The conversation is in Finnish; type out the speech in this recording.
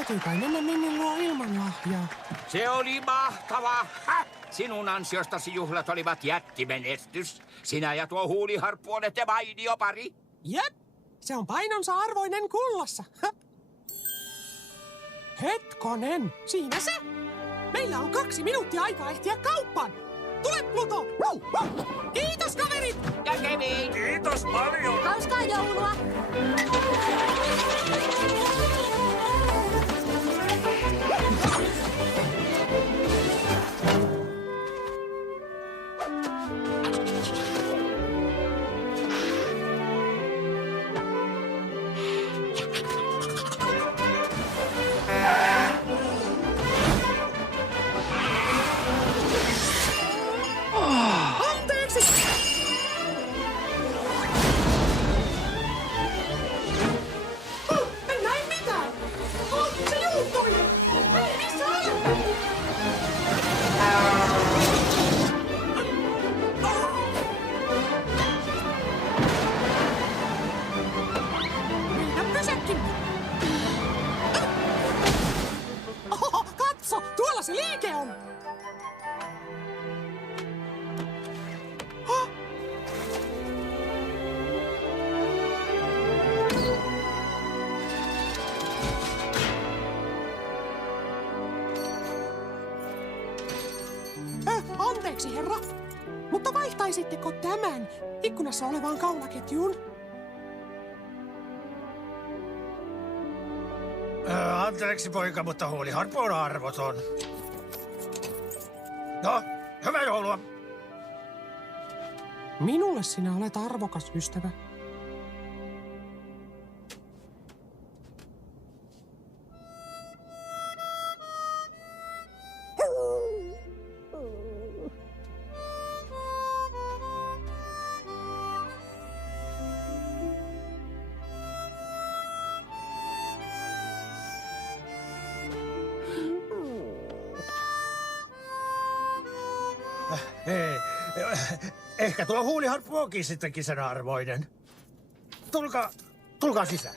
täytyypä mennä Minnin luo ilman lahjaa. Se oli mahtavaa. Sinun ansiostasi juhlat olivat jättimenestys. Sinä ja tuo huuliharppu olette mainio pari. Jep, se on painonsa arvoinen kullassa. Hetkonen, siinä se. Meillä on 2 minuuttia aikaa ehtiä kauppaan. Tule, Pluto! Kiitos, kaverit! Ja Kevin! Kiitos paljon! Hauskaa joulua! Anteeksi! En näe mitään! Se juuttui! Hei, missä olet? Meidän pysäkkimme! Oho, katso! Tuolla se liike on! Anteeksi, herra. Mutta vaihtaisitteko tämän ikkunassa olevaan kaulaketjuun? Anteeksi poika, mutta huuliharppu on arvoton. No, hyvää joulua! Minulle sinä olet arvokas ystävä. Hei, ehkä tuo huuliharppu onkin sittenkin sen arvoinen. Tulkaa sisään.